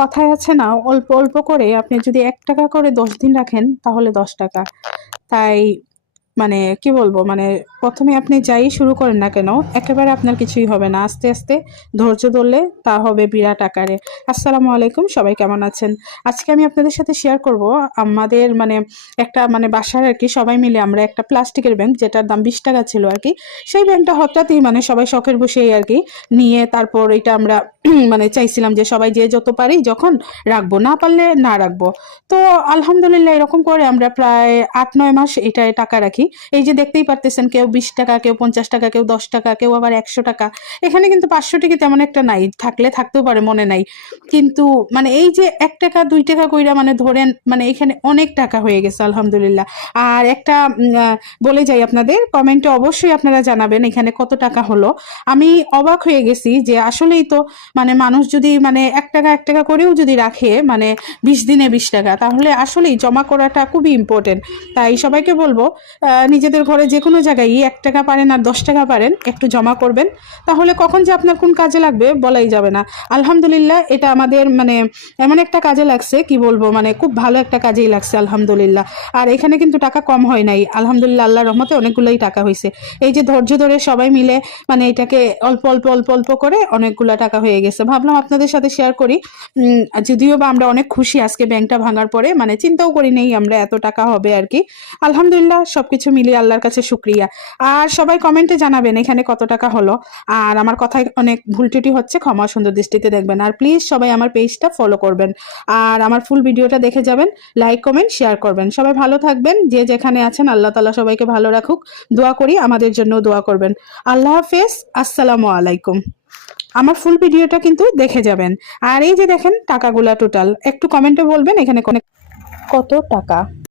কথায় আছে না, অল্প অল্প করে আপনি যদি ১ টাকা করে ১০ দিন রাখেন তাহলে ১০ টাকা। তাই মানে কি বলবো, মানে প্রথমে আপনি যাই শুরু করেন না কেন, একেবারে আপনার কিছুই হবে না, আস্তে আস্তে ধৈর্য ধরলে তা হবে বিরাট আকারে। আসসালামু আলাইকুম, সবাই কেমন আছেন? আজকে আমি আপনাদের সাথে শেয়ার করব আমাদের মানে একটা মানে বাসার আর কি, সবাই মিলে আমরা একটা প্লাস্টিকের ব্যাংক, যেটার দাম ২০ টাকা ছিল আর কি, সেই ব্যাংকটা হঠাৎই মানে সবাই শখের বসেই আর কি নিয়ে, তারপর এটা আমরা মানে চাইছিলাম যে সবাই যে যত পারি যখন রাখবো, না পারলে না রাখবো। তো আলহামদুলিল্লাহ এরকম করে আমরা প্রায় ৮-৯ মাস এটায় টাকা রাখি। এই যে দেখতেই পারতেছেন, কেউ ২০ টাকা, কেউ ৫০ টাকা, কেউ ১০ টাকা, কেউ আবার ১০০ টাকা। এখানে কিন্তু ৫০০ টিকি তেমন একটা নাই, থাকলে থাকতেও পারে, মনে নাই। কিন্তু মানে এই যে ১ টাকা ২ টাকা কইরা মানে ধরেন মানে এখানে অনেক টাকা হয়ে গেছে আলহামদুলিল্লাহ। আর একটা বলে যাই আপনাদের, কমেন্টে অবশ্যই আপনারা জানাবেন এখানে কত টাকা হলো। আমি অবাক হয়ে গেছি যে আসলেই তো মানে মানুষ যদি মানে ১ টাকা ১ টাকা করেও যদি রাখে মানে ২০ দিনে ২০ টাকা, তাহলে আসলেই জমা করাটা খুবই ইম্পর্টেন্ট। তাই সবাইকে বলবো নিজেদের ঘরে যে কোনো জায়গায় ১ টাকা পারেন আর ১০ টাকা পারেন একটু জমা করবেন, তাহলে কখন যে আপনার কোন কাজে লাগবে বলাই যাবে না। আলহামদুলিল্লাহ এটা আমাদের মানে এমন একটা কাজে লাগছে, কি বলবো, মানে খুব ভালো একটা কাজেই লাগছে আলহামদুলিল্লাহ। আর এখানে কিন্তু টাকা কম হয় নাই আলহামদুলিল্লাহ, আল্লাহর রহমতে অনেকগুলোই টাকা হয়েছে। এই যে ধৈর্য ধরে সবাই মিলে মানে এটাকে অল্প অল্প অল্প অল্প করে অনেকগুলা টাকা হয়ে গেছে, ভাবলাম আপনাদের সাথে শেয়ার করি। যদিও বা আমরা অনেক খুশি আজকে ব্যাংকটা ভাঙার পরে, মানে চিন্তাও করি নেই আমরা এত টাকা হবে আর কি। আলহামদুলিল্লাহ সবকিছু মিলিয়ে আল্লাহর কাছে শুক্রিয়া। আর সবাই কমেন্টে জানাবেন এখানে কত টাকা হলো। আর আমার কথায় অনেক ভুল ত্রুটি হচ্ছে, ক্ষমা সুন্দর দৃষ্টিতে দেখবেন। আর প্লিজ সবাই আমার পেজটা ফলো করবেন আর আমার ফুল ভিডিওটা দেখে যাবেন, লাইক কমেন্ট শেয়ার করবেন। সবাই ভালো থাকবেন, যে যেখানে আছেন আল্লাহ তাআলা সবাইকে ভালো রাখুক। দোয়া করি, আমাদের জন্য দোয়া করবেন। আল্লাহ হাফেজ, আসসালামু আলাইকুম। আমার ফুল ভিডিওটা কিন্তু দেখে যাবেন। আর এই যে দেখেন টাকাগুলা টোটাল, একটু কমেন্টে বলবেন এখানে কত টাকা।